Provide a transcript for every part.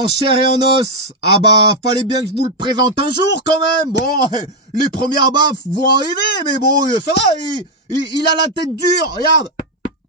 en chair et en os. Ah bah, fallait bien que je vous le présente un jour quand même. Bon, les premières baffes vont arriver, mais bon, ça va, il a la tête dure, regarde.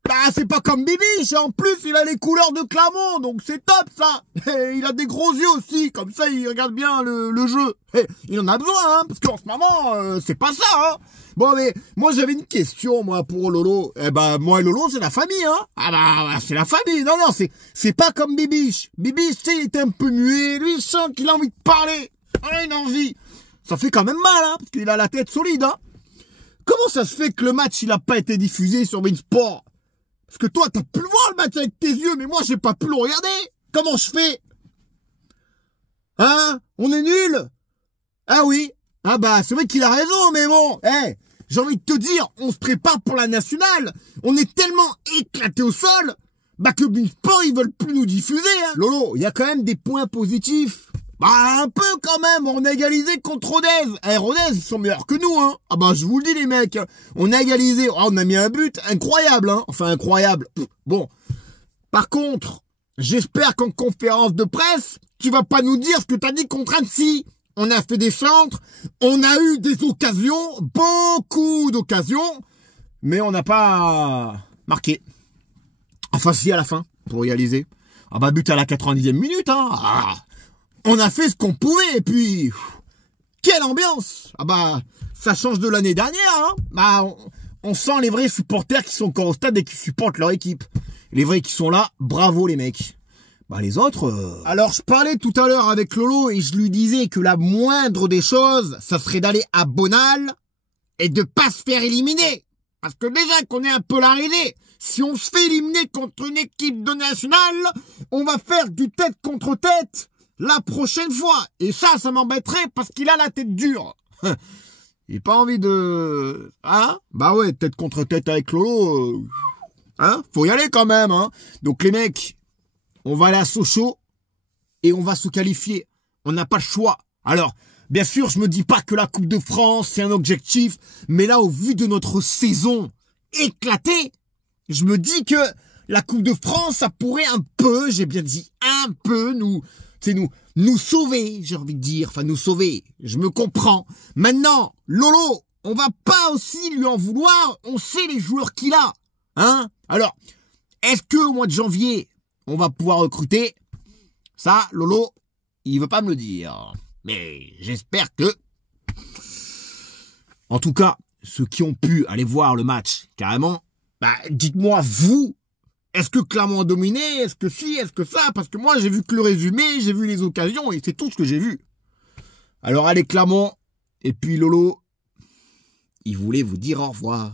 Bah, c'est pas comme Bibiche, et en plus, il a les couleurs de Clermont, donc c'est top, ça. Et il a des gros yeux aussi, comme ça, il regarde bien le jeu. Et il en a besoin, hein, parce qu'en ce moment, c'est pas ça, hein. Bon, mais moi, j'avais une question, moi, pour Lolo. Eh ben, moi et Lolo, c'est la famille, hein. Ah bah, c'est la famille. Non, non, c'est pas comme Bibiche. Bibiche, tu sais, il était un peu muet. Lui, je sens qu'il a envie de parler. Il a une envie. Ça fait quand même mal, hein, parce qu'il a la tête solide, hein. Comment ça se fait que le match, il a pas été diffusé sur Beansport? Parce que toi, t'as pu le voir, le match, avec tes yeux, mais moi, j'ai pas pu le regarder. Comment je fais? Hein? On est nuls? Ah oui? Ah bah, c'est vrai qu'il a raison, mais bon, j'ai envie de te dire, on se prépare pour la nationale. On est tellement éclatés au sol, bah que Beansport, ils veulent plus nous diffuser, hein. Lolo, il y a quand même des points positifs. Bah, un peu quand même, on a égalisé contre Rodez. Rodez, ils sont meilleurs que nous, hein. Ah bah, je vous le dis, les mecs, on a égalisé. Oh, on a mis un but incroyable, hein. Enfin, incroyable. Bon. Par contre, j'espère qu'en conférence de presse, tu vas pas nous dire ce que t'as dit contre Annecy. On a fait des centres, on a eu des occasions, beaucoup d'occasions, mais on n'a pas marqué. Enfin, si, à la fin, pour égaliser. Ah bah, but à la 90e minute, hein. Ah, on a fait ce qu'on pouvait, et puis... Quelle ambiance! Ah bah, ça change de l'année dernière, hein. Bah, on sent les vrais supporters qui sont encore au stade et qui supportent leur équipe. Les vrais qui sont là, bravo les mecs. Bah les autres... Alors je parlais tout à l'heure avec Lolo et je lui disais que la moindre des choses, ça serait d'aller à Bonal et de pas se faire éliminer. Parce que déjà qu'on est un peu largué, si on se fait éliminer contre une équipe de nationale, on va faire du tête contre tête la prochaine fois. Et ça m'embêterait parce qu'il a la tête dure. Il n'a pas envie de... Hein? Bah ouais, tête contre tête avec Lolo... Hein? Faut y aller quand même, hein. Donc les mecs... On va aller à Sochaux et on va se qualifier. On n'a pas le choix. Alors, bien sûr, je me dis pas que la Coupe de France, c'est un objectif. Mais là, au vu de notre saison éclatée, je me dis que la Coupe de France, ça pourrait un peu, j'ai bien dit, un peu nous sauver, j'ai envie de dire. Enfin, nous sauver. Je me comprends. Maintenant, Lolo, on va pas aussi lui en vouloir. On sait les joueurs qu'il a. Hein? Alors, est-ce que au mois de janvier, on va pouvoir recruter? Ça, Lolo, il veut pas me le dire. Mais j'espère que... En tout cas, ceux qui ont pu aller voir le match, carrément, bah, dites-moi, vous, est-ce que Clermont a dominé? Est-ce que si? Est-ce que ça? Parce que moi, j'ai vu que le résumé, j'ai vu les occasions, et c'est tout ce que j'ai vu. Alors, allez, Clermont, et puis Lolo, il voulait vous dire au revoir.